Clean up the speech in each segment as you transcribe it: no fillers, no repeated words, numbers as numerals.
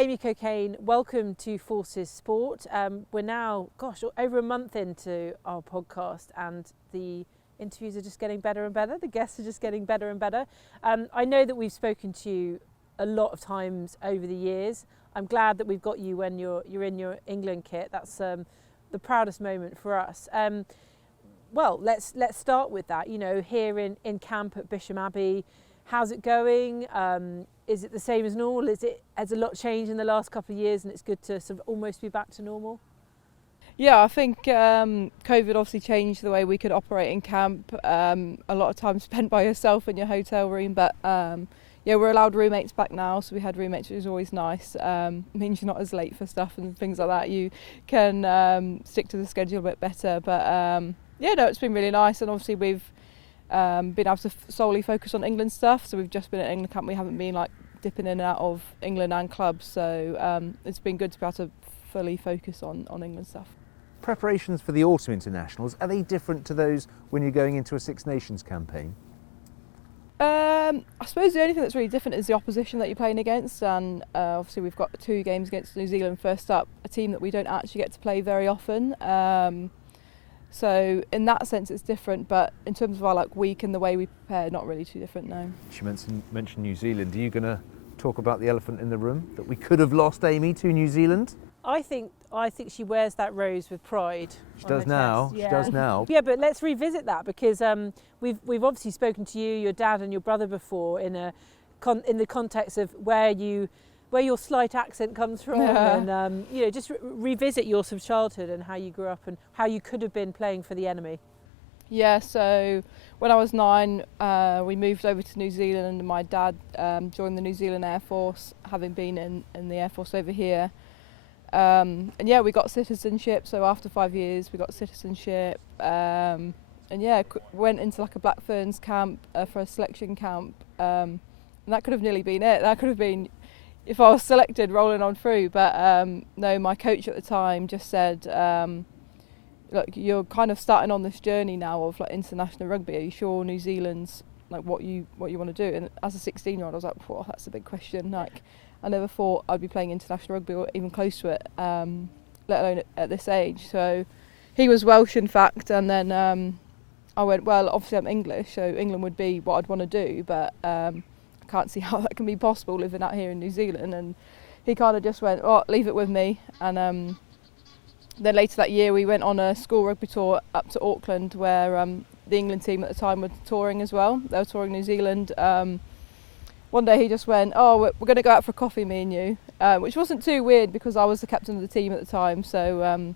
Amy Cokayne, welcome to Forces Sport. We're now, over a month into our podcast, and the interviews are just getting better and better. The guests are just getting better and better. I know that we've spoken to you a lot of times over the years. I'm glad that we've got you when you're in your England kit. That's the proudest moment for us. Well, let's start with that. You know, here in camp at Bisham Abbey, how's it going? Is it the same as normal? Has a lot changed in the last couple of years, and it's good to sort of almost be back to normal? Yeah, I think COVID obviously changed the way we could operate in camp. A lot of time spent by yourself in your hotel room, but yeah, we're allowed roommates back now, so we had roommates, which is always nice. Means you're not as late for stuff and things like that. You can stick to the schedule a bit better, but yeah, no, it's been really nice, and obviously we've been able to solely focus on England stuff. So we've just been at England camp. We haven't been like dipping in and out of England and clubs. So it's been good to be able to fully focus on England stuff. Preparations for the autumn internationals, are they different to those when you're going into a Six Nations campaign? I suppose the only thing that's really different is the opposition that you're playing against, and obviously we've got 2 games against New Zealand first up, a team that we don't actually get to play very often. So in that sense it's different, but in terms of our week and the way we prepare, not really too different, no. She mentioned New Zealand. Are you going to talk about the elephant in the room, that we could have lost Amy to New Zealand? I think she wears that rose with pride. She does now. Yeah. She does now. Yeah, but let's revisit that, because we've obviously spoken to you, your dad and your brother before in the context of where your slight accent comes from, and you know, just revisit your sort of childhood and how you grew up and how you could have been playing for the enemy. Yeah, so when I was 9, we moved over to New Zealand, and my dad joined the New Zealand Air Force, having been in the Air Force over here. And yeah, we got citizenship, so after 5 years we got citizenship, and yeah, went into like a Black Ferns camp for a selection camp, and that could have nearly been it. That could have been, if I was selected, rolling on through, but no, my coach at the time just said, look, you're kind of starting on this journey now of like international rugby. Are you sure New Zealand's like what you want to do? And as a 16-year-old, I was like, whoa, that's a big question. Like, I never thought I'd be playing international rugby or even close to it, let alone at this age. So he was Welsh, in fact, and then I went, well, obviously I'm English, so England would be what I'd want to do, but I can't see how that can be possible living out here in New Zealand. And he kind of just went, oh, leave it with me. And then later that year we went on a school rugby tour up to Auckland, where the England team at the time were touring as well. They were touring New Zealand. One day he just went, oh, we're going to go out for a coffee, me and you, which wasn't too weird because I was the captain of the team at the time. So,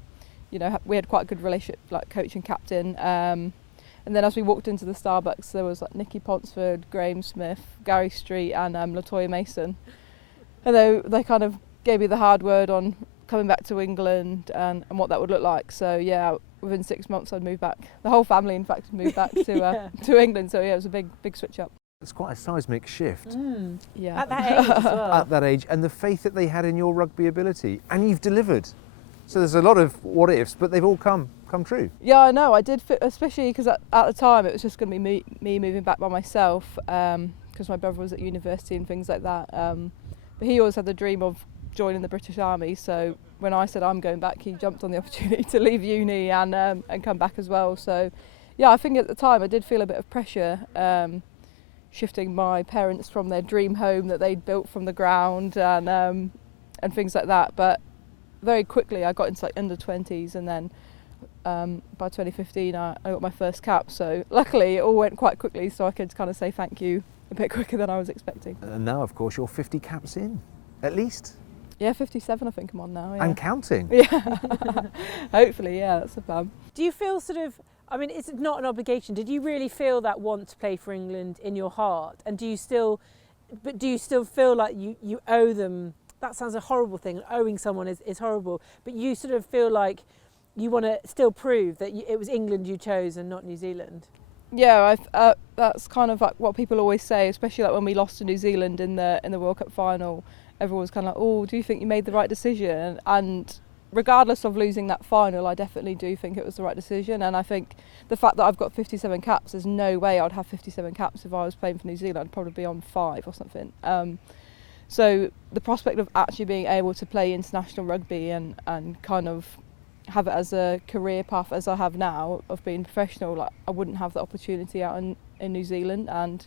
you know, we had quite a good relationship, like coach and captain. And then as we walked into the Starbucks, there was like Nicky Ponsford, Graham Smith, Gary Street and Latoya Mason. And they kind of gave me the hard word on coming back to England and what that would look like. So yeah, within 6 months I'd moved back. The whole family, in fact, moved back to England. So yeah, it was a big switch up. It's quite a seismic shift. Yeah. At that age as well. At that age, and the faith that they had in your rugby ability, and you've delivered. So there's a lot of what ifs, but they've all come true. Yeah, I know. I did, especially because at the time it was just going to be me moving back by myself, because my brother was at university and things like that. But he always had the dream of joining the British Army. So when I said I'm going back, he jumped on the opportunity to leave uni and come back as well. So yeah, I think at the time I did feel a bit of pressure. Shifting my parents from their dream home that they'd built from the ground and things like that. But very quickly I got into like under 20s, and then by 2015 I got my first cap. So luckily it all went quite quickly, so I could kind of say thank you a bit quicker than I was expecting. And now, of course, you're 50 caps in, at least. Yeah, 57 I think I'm on now. Yeah. And counting. Yeah, hopefully, yeah, that's the plan. Do you feel sort of, I mean, it's not an obligation. Did you really feel that want to play for England in your heart? And do you still feel like you owe them? That sounds a horrible thing. Owing someone is horrible. But you sort of feel like you want to still prove that it was England you chose and not New Zealand? Yeah, that's kind of like what people always say, especially like when we lost to New Zealand in the World Cup final. Everyone was kind of like, oh, do you think you made the right decision? And regardless of losing that final, I definitely do think it was the right decision. And I think the fact that I've got 57 caps, there's no way I'd have 57 caps if I was playing for New Zealand. I'd probably be on 5 or something. So the prospect of actually being able to play international rugby and kind of have it as a career path as I have now of being professional, like I wouldn't have the opportunity out in New Zealand. And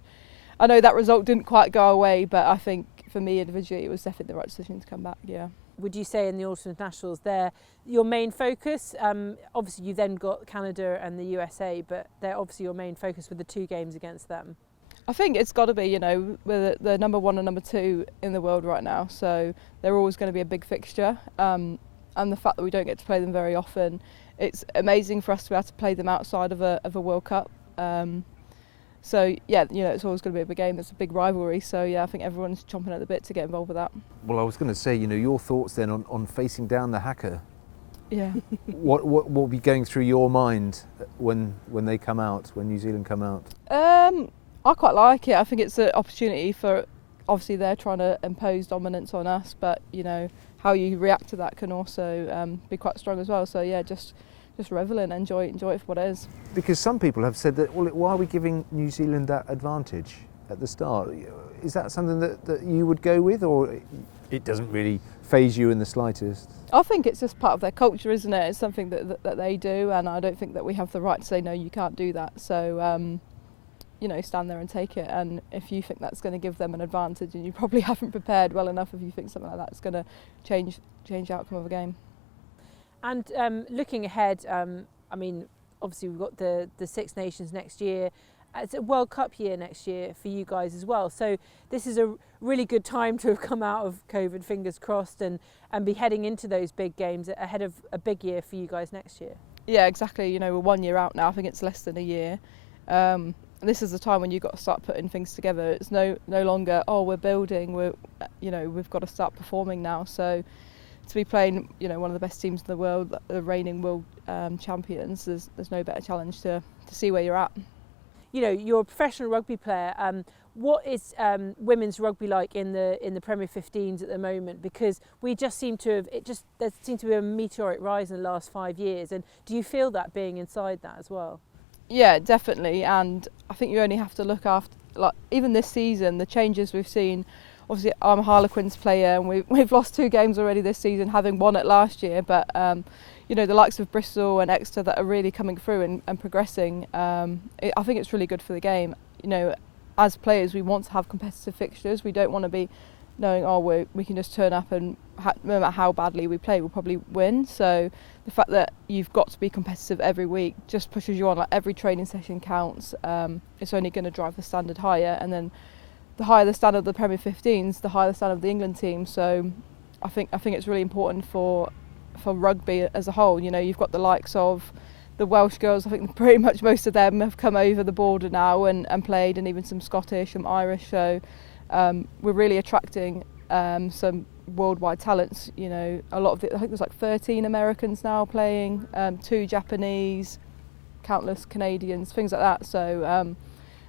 I know that result didn't quite go away, but I think for me individually it was definitely the right decision to come back. Yeah. Would you say in the Autumn Internationals they're your main focus? Obviously you then got Canada and the USA, but they're obviously your main focus with the 2 games against them. I think it's got to be, you know, we're the number 1 and number 2 in the world right now, so they're always going to be a big fixture. And the fact that we don't get to play them very often, it's amazing for us to be able to play them outside of a World Cup. So yeah, you know, it's always going to be a big game. It's a big rivalry. So yeah, I think everyone's chomping at the bit to get involved with that. Well, I was going to say, you know, your thoughts then on facing down the hacker. Yeah. What will be going through your mind when they come out, when New Zealand come out? I quite like it. I think it's an opportunity for, obviously they're trying to impose dominance on us, but you know how you react to that can also be quite strong as well. So yeah, just revel in, enjoy it for what it is. Because some people have said that, well, why are we giving New Zealand that advantage at the start? Is that something that you would go with, or it doesn't really faze you in the slightest? I think it's just part of their culture, isn't it? It's something that they do, and I don't think that we have the right to say no, you can't do that. So you know, stand there and take it. And if you think that's going to give them an advantage, and you probably haven't prepared well enough, if you think something like that's going to change the outcome of a game. And looking ahead, I mean, obviously we've got the Six Nations next year. It's a World Cup year next year for you guys as well. So this is a really good time to have come out of COVID, fingers crossed, and be heading into those big games ahead of a big year for you guys next year. Yeah, exactly. You know, we're 1 year out now. I think it's less than a year. This is the time when you've got to start putting things together. It's no longer, oh, we're building. We've got to start performing now. So to be playing, you know, one of the best teams in the world, the reigning world champions, there's no better challenge to see where you're at. You know, you're a professional rugby player. What is women's rugby like in the Premier 15s at the moment? Because we just seem to have there seemed to be a meteoric rise in the last 5 years. And do you feel that being inside that as well? Yeah, definitely. And I think you only have to look after, like, even this season, the changes we've seen. Obviously, I'm a Harlequins player, and we've lost 2 games already this season, having won it last year. But you know, the likes of Bristol and Exeter that are really coming through and progressing. I think it's really good for the game. You know, as players, we want to have competitive fixtures. We don't want to be knowing, oh, we can just turn up and no matter how badly we play, we'll probably win. So the fact that you've got to be competitive every week just pushes you on. Like, every training session counts. It's only going to drive the standard higher, and then the higher the standard of the Premier 15s, the higher the standard of the England team. So I think it's really important for rugby as a whole. You know, you've got the likes of the Welsh girls. I think pretty much most of them have come over the border now and played, and even some Scottish, some Irish. So we're really attracting some worldwide talents. You know, a lot of I think there's like 13 Americans now playing, 2 Japanese, countless Canadians, things like that. So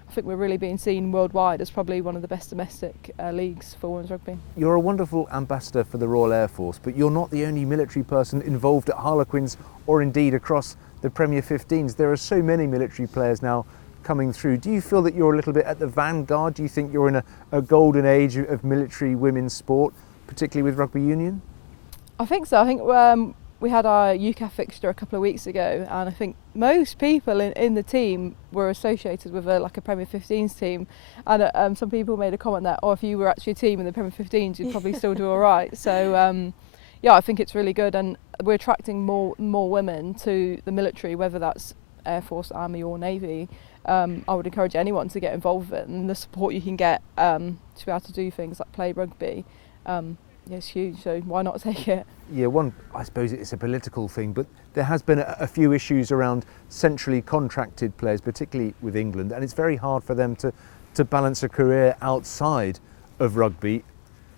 I think we're really being seen worldwide as probably one of the best domestic leagues for women's rugby. You're a wonderful ambassador for the Royal Air Force, but you're not the only military person involved at Harlequins or indeed across the Premier 15s. There are so many military players now coming through. Do you feel that you're a little bit at the vanguard? Do you think you're in a golden age of military women's sport, particularly with rugby union? I think so. I think we had our UCAF fixture a couple of weeks ago, and I think most people in the team were associated with a Premier 15s team, and some people made a comment that, if you were actually a team in the Premier 15s, you'd probably still do all right. So yeah, I think it's really good, and we're attracting more women to the military, whether that's Air Force, Army or Navy. I would encourage anyone to get involved with it, and the support you can get to be able to do things like play rugby, it's huge, so why not take it? Yeah, I suppose it's a political thing, but there has been a few issues around centrally contracted players, particularly with England, and it's very hard for them to balance a career outside of rugby,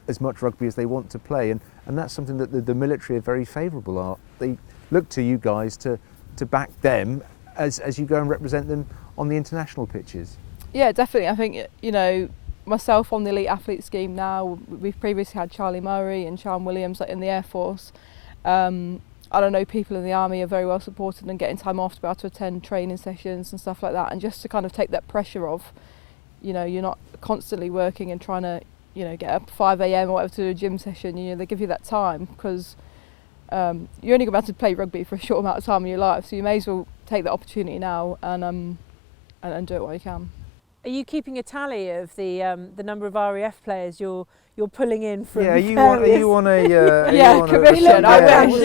as much rugby as they want to play, and that's something that the military are very favourable at. They look to you guys to back them as you go and represent them on the international pitches. Yeah, definitely. I think, you know, myself on the elite athlete scheme now, we've previously had Charlie Murray and Sian Williams in the Air Force. I don't know, people in the Army are very well supported and getting time off to be able to attend training sessions and stuff like that, and just to kind of take that pressure off, you know, you're not constantly working and trying to get up at 5 a.m. or whatever to do a gym session. They give you that time because you're only going to be able to play rugby for a short amount of time in your life, so you may as well take the opportunity now and do it while you can. Are you keeping a tally of the number of RAF players you're pulling in from? Yeah, are you on a commission? I wish.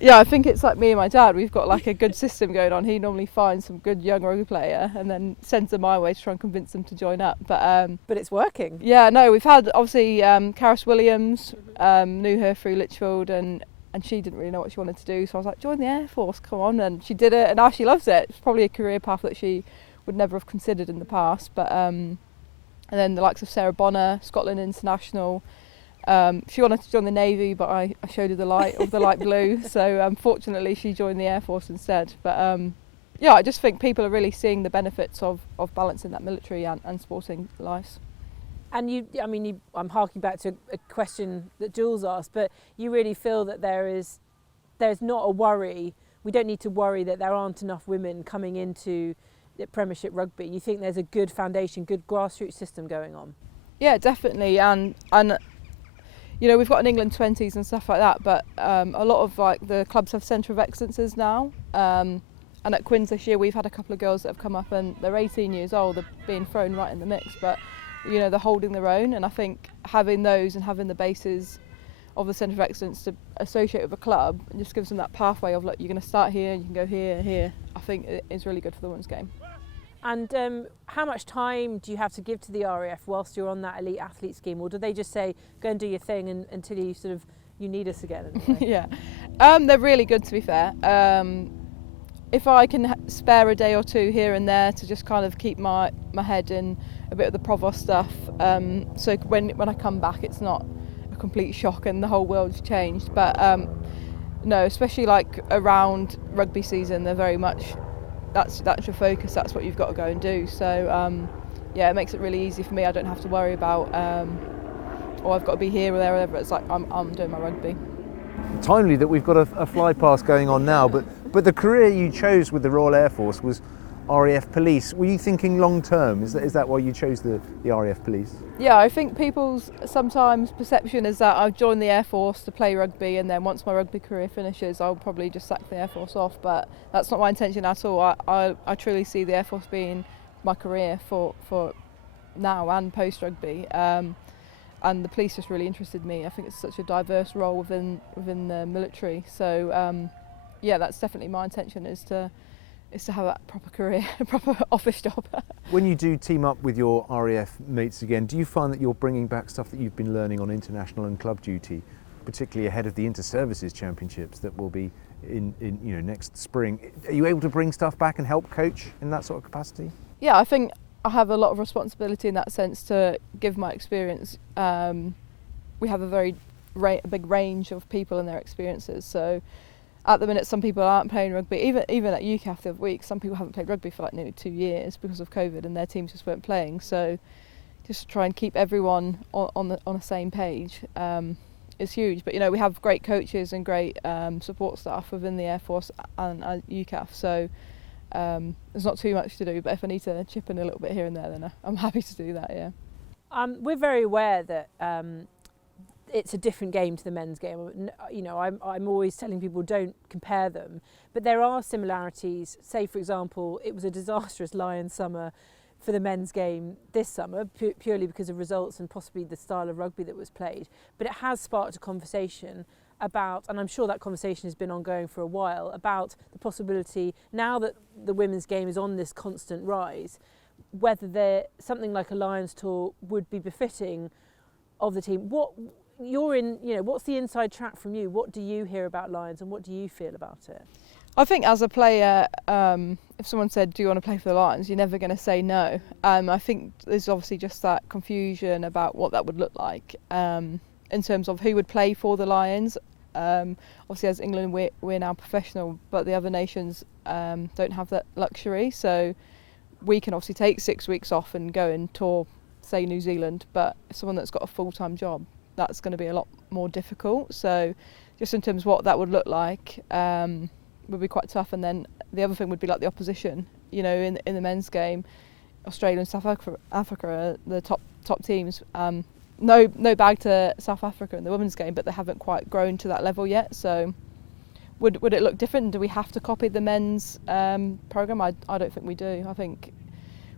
Yeah. I think it's like me and my dad. We've got like a good system going on. He normally finds some good young rugby player and then sends them my way to try and convince them to join up. But it's working. Yeah, no, we've had obviously Karis Williams, knew her through Lichfield, and she didn't really know what she wanted to do. So I was like, join the Air Force, come on, and she did it, and now she loves it. It's probably a career path that she would never have considered in the past, but and then the likes of Sarah Bonner, Scotland International. She wanted to join the Navy, but I showed her the light of the light blue, so unfortunately she joined the Air Force instead. But I just think people are really seeing the benefits of balancing that military and sporting lives. And I'm harking back to a question that Jules asked, but you really feel that there's not a worry. We don't need to worry that there aren't enough women coming into Premiership rugby. You think there's a good foundation, good grassroots system going on? Yeah, definitely, and we've got an England 20s and stuff like that, but a lot of like the clubs have centre of excellences now, and at Quins this year we've had a couple of girls that have come up and they're 18 years old, they're being thrown right in the mix, but they're holding their own, and I think having those and having the basis of the centre of excellence to associate with a club and just gives them that pathway of like, you're going to start here, you can go here, I think it is really good for the women's game. And how much time do you have to give to the RAF whilst you're on that elite athlete scheme, or do they just say go and do your thing until you need us again? Yeah, they're really good, to be fair. If I can spare a day or two here and there to just kind of keep my head in a bit of the provost stuff, so when I come back it's not a complete shock and the whole world's changed, but no, especially like around rugby season, they're very much that's your focus, that's what you've got to go and do. So it makes it really easy for me. I don't have to worry about I've got to be here or there or whatever. It's like I'm doing my rugby. Timely that we've got a fly past going on now, but the career you chose with the Royal Air Force was RAF Police. Were you thinking long term? Is that why you chose the RAF Police? Yeah, I think people's sometimes perception is that I've joined the Air Force to play rugby, and then once my rugby career finishes I'll probably just sack the Air Force off, but that's not my intention at all. I truly see the Air Force being my career for now and post rugby, and the police just really interested me. I think it's such a diverse role within the military, so that's definitely my intention, is to have a proper career, a proper office job. When you do team up with your RAF mates again, do you find that you're bringing back stuff that you've been learning on international and club duty, particularly ahead of the Inter-Services Championships that will be in next spring? Are you able to bring stuff back and help coach in that sort of capacity? Yeah, I think I have a lot of responsibility in that sense to give my experience. We have a very big range of people and their experiences, so at the minute some people aren't playing rugby. Even at UCAF the other week, some people haven't played rugby for like nearly 2 years because of COVID, and their teams just weren't playing. So just try and keep everyone on the same page is huge. But we have great coaches and great support staff within the Air Force and UCAF, so there's not too much to do, but if I need to chip in a little bit here and there, then I'm happy to do that. Yeah. We're very aware that it's a different game to the men's game. I'm always telling people don't compare them, but there are similarities. Say, for example, it was a disastrous Lions summer for the men's game this summer, purely because of results and possibly the style of rugby that was played. But it has sparked a conversation about, and I'm sure that conversation has been ongoing for a while, about the possibility, now that the women's game is on this constant rise, whether something like a Lions tour would be befitting of the team. What's the inside track from you? What do you hear about Lions and what do you feel about it? I think as a player, if someone said, do you want to play for the Lions, you're never going to say no. I think there's obviously just that confusion about what that would look like in terms of who would play for the Lions. Obviously as England we're now professional, but the other nations don't have that luxury, so we can obviously take 6 weeks off and go and tour, say, New Zealand, but someone that's got a full-time job, that's going to be a lot more difficult. So just in terms of what that would look like would be quite tough. And then the other thing would be like the opposition. In the men's game, Australia and South Africa are the top top teams. No bag to South Africa in the women's game, but they haven't quite grown to that level yet. So would it look different? Do we have to copy the men's programme? I don't think we do. I think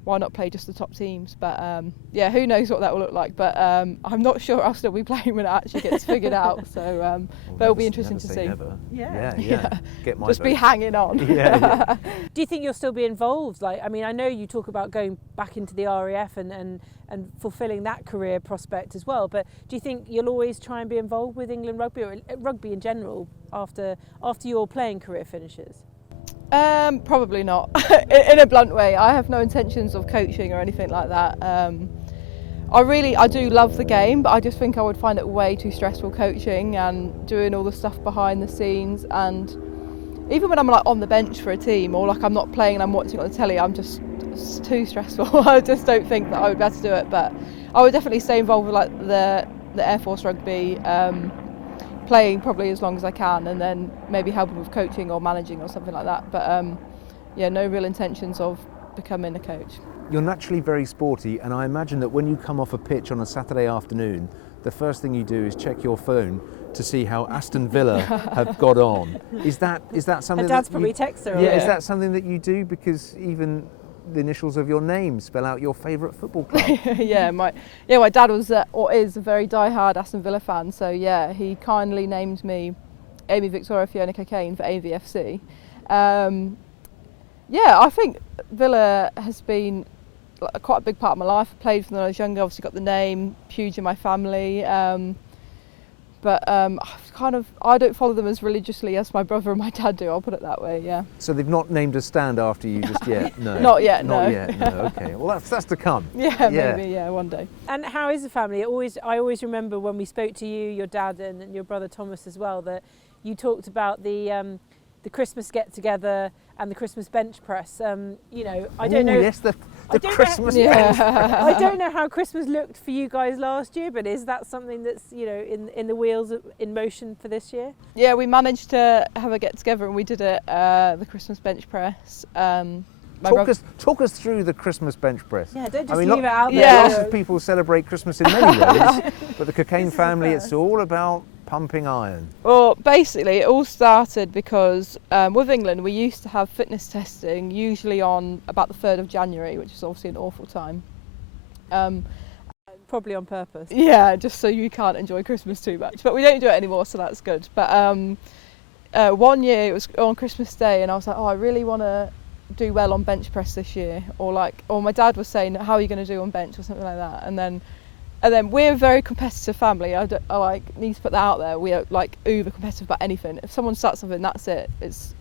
why not play just the top teams? But yeah, who knows what that will look like. But I'm not sure I'll still be playing when it actually gets figured out. So Well, that'll be interesting to see. Never. Yeah. Yeah. Get my Just vote. be hanging on. Yeah. Do you think you'll still be involved? Like, I mean, I know you talk about going back into the RAF and fulfilling that career prospect as well, but do you think you'll always try and be involved with England rugby or rugby in general after your playing career finishes? Probably not. In a blunt way, I have no intentions of coaching or anything like that. I do love the game, but I just think I would find it way too stressful coaching and doing all the stuff behind the scenes. And even when I'm like on the bench for a team or like I'm not playing and I'm watching on the telly, it's too stressful. I just don't think that I would be able to do it. But I would definitely stay involved with like the Air Force rugby. Playing probably as long as I can, and then maybe helping with coaching or managing or something like that. But yeah, no real intentions of becoming a coach. You're naturally very sporty, and I imagine that when you come off a pitch on a Saturday afternoon, the first thing you do is check your phone to see how Aston Villa have got on. Is that something? Her dad's that probably you, texted her. Yeah, is that something that you do? Because even the initials of your name spell out your favourite football club. Yeah, my dad was or is a very die-hard Aston Villa fan. So yeah, he kindly named me Amy Victoria Fiona Cokayne for AVFC. Yeah, I think Villa has been quite a big part of my life. I played from when I was younger. Obviously got the name, huge in my family. But I don't follow them as religiously as my brother and my dad do, I'll put it that way, yeah. So they've not named a stand after you just yet? No. Not yet, no. Not yet, no, okay. Well, that's to come. Yeah, maybe, yeah, one day. And how is the family? I always remember when we spoke to you, your dad and your brother Thomas as well, that you talked about the Christmas get-together and the Christmas bench press. You know, I don't know. Yes, the Christmas bench press. I don't know how Christmas looked for you guys last year, but is that something that's, you know, in the wheels in motion for this year? Yeah, we managed to have a get-together and we did it, the Christmas bench press. Talk us through the Christmas bench press. Yeah, don't just leave it out there. Yeah. Lots of people celebrate Christmas in many ways, but the Cokayne family, it's all about pumping iron. Well, basically, it all started because with England, we used to have fitness testing, usually on about the 3rd of January, which is obviously an awful time. Probably on purpose. Yeah, just so you can't enjoy Christmas too much. But we don't do it anymore, so that's good. But one year, it was on Christmas Day, and I was like, oh, I really want to do well on bench press this year. Or my dad was saying, how are you going to do on bench or something like that. And then we're a very competitive family. I need to put that out there. We are like uber competitive about anything. If someone starts something, that's it. It's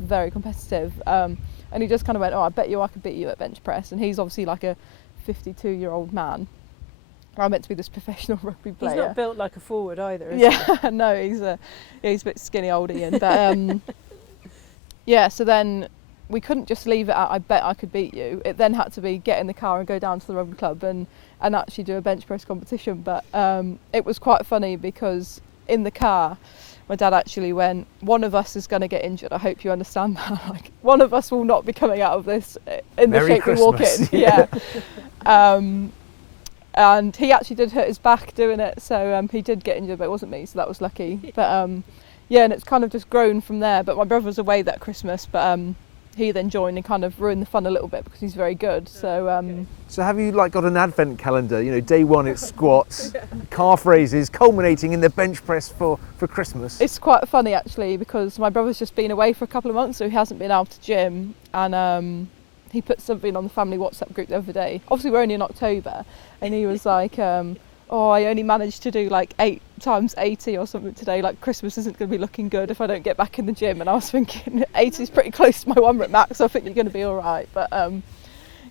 very competitive. And he just kind of went, oh, I bet you I could beat you at bench press. And he's obviously like a 52-year-old man. I'm meant to be this professional rugby player. He's not built like a forward either, is he? Yeah, no, he's a bit skinny old Ian. But yeah, so then we couldn't just leave it at, I bet I could beat you. It then had to be get in the car and go down to the rugby club and actually do a bench press competition. But it was quite funny because in the car, my dad actually went, one of us is going to get injured. I hope you understand that. Like, one of us will not be coming out of this in the shape we walk in. Yeah. And he actually did hurt his back doing it. So he did get injured, but it wasn't me. So that was lucky. But yeah, and it's kind of just grown from there. But my brother was away that Christmas, but he then joined and kind of ruined the fun a little bit because he's very good. So So have you got an advent calendar? You know, day one it's squats, calf raises, culminating in the bench press for Christmas. It's quite funny actually because my brother's just been away for a couple of months, so he hasn't been able to gym, and he put something on the family WhatsApp group the other day. Obviously we're only in October, and he was like, oh, I only managed to do like 8 times 80 or something today. Like, Christmas isn't going to be looking good if I don't get back in the gym. And I was thinking 80 is pretty close to my 1 rep max, so I think you're going to be all right. But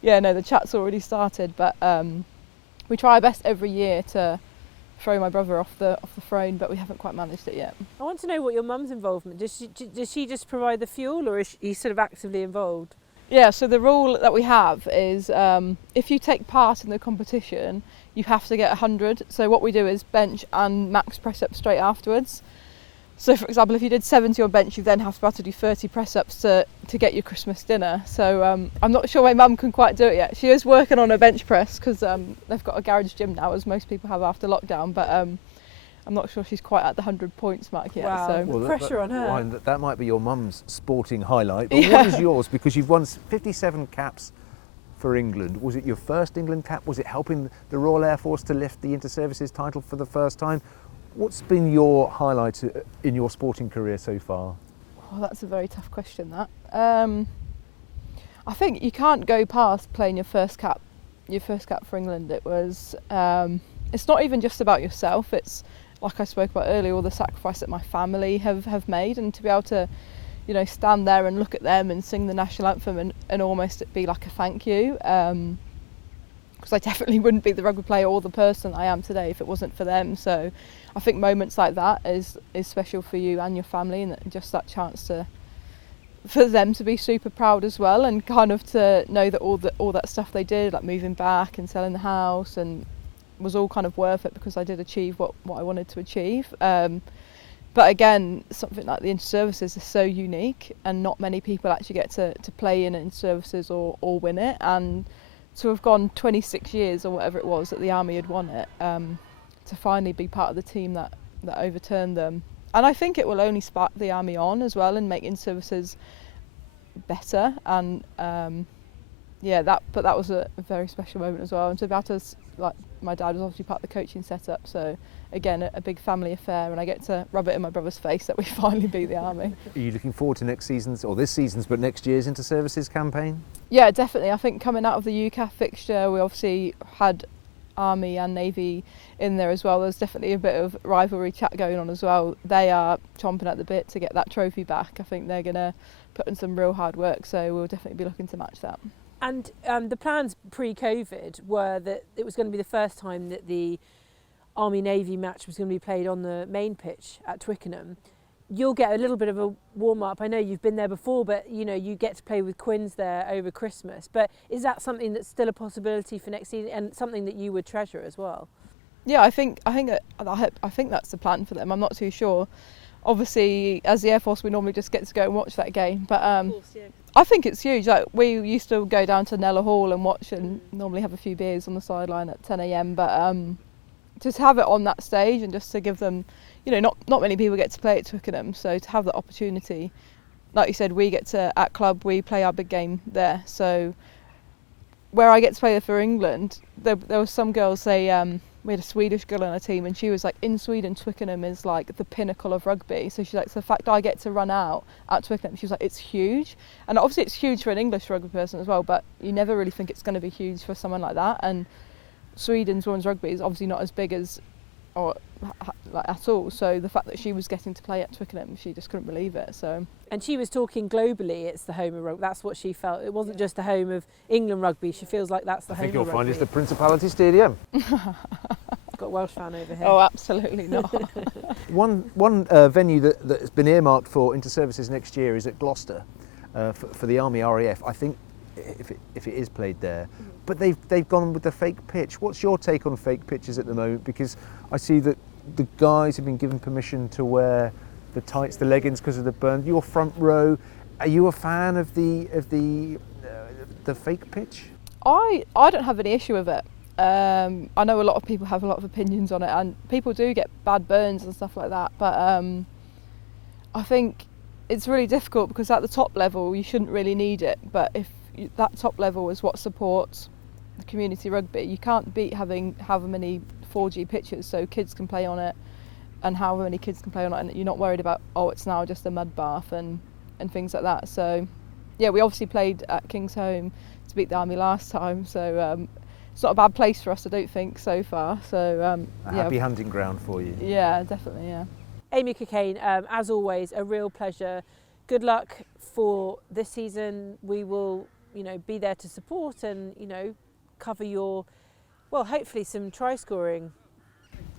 yeah, no, the chat's already started. But we try our best every year to throw my brother off the throne, but we haven't quite managed it yet. I want to know what your mum's involvement. Does she just provide the fuel, or is she sort of actively involved? Yeah, so the rule that we have is if you take part in the competition, you have to get 100. So what we do is bench and max press up straight afterwards. So for example, if you did 70 on bench, you then have to be able to do 30 press-ups to get your Christmas dinner. So I'm not sure my mum can quite do it yet. She is working on a bench press because they've got a garage gym now, as most people have after lockdown, but I'm not sure she's quite at the 100 points mark yet. Wow, So. well, pressure on her. That might be your mum's sporting highlight, but what is yours? Because you've won 57 caps for England. Was it your first England cap? Was it helping the Royal Air Force to lift the Inter-Services title for the first time? What's been your highlight in your sporting career so far? Oh, that's a very tough question, that. I think you can't go past playing your first cap for England. It was, it's not even just about yourself, it's like I spoke about earlier, all the sacrifice that my family have made, and to be able to, you know, stand there and look at them and sing the national anthem and almost it be like a thank you. Because I definitely wouldn't be the rugby player or the person I am today if it wasn't for them. So I think moments like that is special for you and your family, and just that chance for them to be super proud as well, and kind of to know that all that stuff they did, like moving back and selling the house, and was all kind of worth it because I did achieve what I wanted to achieve. But again, something like the Inter-Services is so unique, and not many people actually get to play in Inter-Services or win it, and to have gone 26 years or whatever it was that the Army had won it, to finally be part of the team that overturned them. And I think it will only spark the Army on as well and make Inter-Services better. And that was a very special moment as well. And to be able to, like, my dad was obviously part of the coaching setup, so again a big family affair, and I get to rub it in my brother's face that we finally beat the Army. Are you looking forward to next season's, or this season's, but next year's Inter-Services campaign? Yeah, definitely. I think coming out of the UCAF fixture, we obviously had Army and Navy in there as well. There's definitely a bit of rivalry chat going on as well. They are chomping at the bit to get that trophy back. I think they're going to put in some real hard work, so we'll definitely be looking to match that. And the plans pre-COVID were that it was going to be the first time that the Army-Navy match was going to be played on the main pitch at Twickenham. You'll get a little bit of a warm-up. I know you've been there before, but you know you get to play with Quins there over Christmas. But is that something that's still a possibility for next season, and something that you would treasure as well? Yeah, I think that's the plan for them. I'm not too sure. Obviously, as the Air Force, we normally just get to go and watch that game. But of course, yeah. I think it's huge. Like, we used to go down to Nella Hall and watch, and normally have a few beers on the sideline at 10 a.m. But just have it on that stage, and just to give them, you know, not many people get to play at Twickenham, so to have that opportunity, like you said, we get to, at club, we play our big game there. So where I get to play there for England, there were some girls, we had a Swedish girl on our team, and she was like, in Sweden, Twickenham is like the pinnacle of rugby. So she's like, so the fact I get to run out at Twickenham, she was like, it's huge. And obviously it's huge for an English rugby person as well, but you never really think it's going to be huge for someone like that. And Sweden's women's rugby is obviously not as big as, or like at all. So the fact that she was getting to play at Twickenham, she just couldn't believe it. So. And she was talking globally, it's the home of rugby. That's what she felt. It wasn't just the home of England rugby. She feels like that's the home of rugby. I think you'll find it's the Principality Stadium. Got a Welsh fan over here. Oh, absolutely not. One venue that's been earmarked for Inter-Services next year is at Gloucester for the Army RAF. I think if it is played there. But they've gone with the fake pitch. What's your take on fake pitches at the moment? Because I see that the guys have been given permission to wear the tights, the leggings because of the burn. Your front row, are you a fan of the fake pitch? I don't have any issue with it. I know a lot of people have a lot of opinions on it, and people do get bad burns and stuff like that. But I think it's really difficult because at the top level you shouldn't really need it. But if that top level is what supports the community rugby, you can't beat having however many 4G pitches so kids can play on it, and however many kids can play on it, and you're not worried about, oh, it's now just a mud bath and things like that. So yeah, we obviously played at King's Home to beat the Army last time, so it's not a bad place for us, I don't think, so far. So a happy hunting ground for you. Yeah, definitely, yeah. Amy Cokayne, as always, a real pleasure. Good luck for this season. We will, be there to support and, cover your, well, hopefully some try scoring.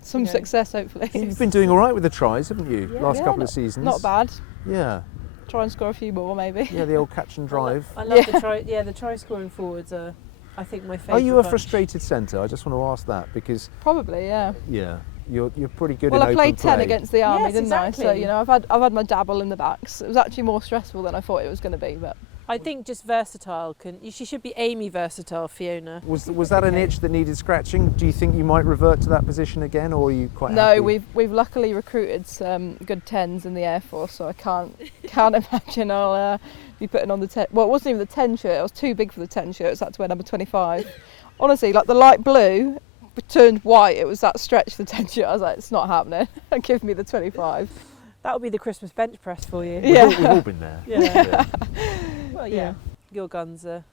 Some success, hopefully. You've been doing all right with the tries, haven't you? Yeah. Last couple of seasons. Not bad. Yeah. Try and score a few more, maybe. Yeah, the old catch and drive. I love the try. Yeah, the try scoring forwards are, I think, my favourite. Are you a bunch. frustrated centre? I just want to ask that because. Probably, yeah. Yeah. you're pretty good Well, in I open played 10 play. against the army, Yes, didn't exactly. I? So, you know, I've had my dabble in the backs. It was actually more stressful than I thought it was going to be, but I think just versatile. She should be Amy versatile, Fiona. Was that an itch that needed scratching? Do you think you might revert to that position again, or are you quite no, happy? we've luckily recruited some good 10s in the Air Force, so I can't imagine I'll be putting on the 10. Well, it wasn't even the 10 shirt. I was too big for the 10 shirt. So I had to wear number 25. Honestly, like the light blue turned white. It was that stretch the 10 shirt. I was like, it's not happening. Give me the 25. That would be the Christmas bench press for you. Yeah. We've all been there. Yeah. Well, yeah. Yeah. Your guns are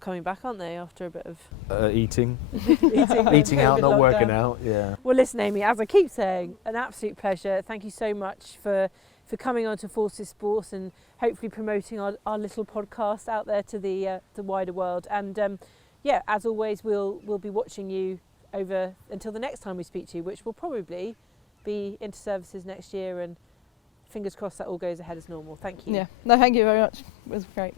coming back, aren't they? After a bit of Eating eating out, COVID not working lockdown. out. Yeah. Well, listen, Amy, as I keep saying, an absolute pleasure. Thank you so much for coming on to Forces Sports and hopefully promoting our little podcast out there to the wider world. And yeah, as always, we'll be watching you over until the next time we speak to you, which will probably be into services next year. And fingers crossed that all goes ahead as normal. Thank you. Yeah. No, thank you very much. It was great.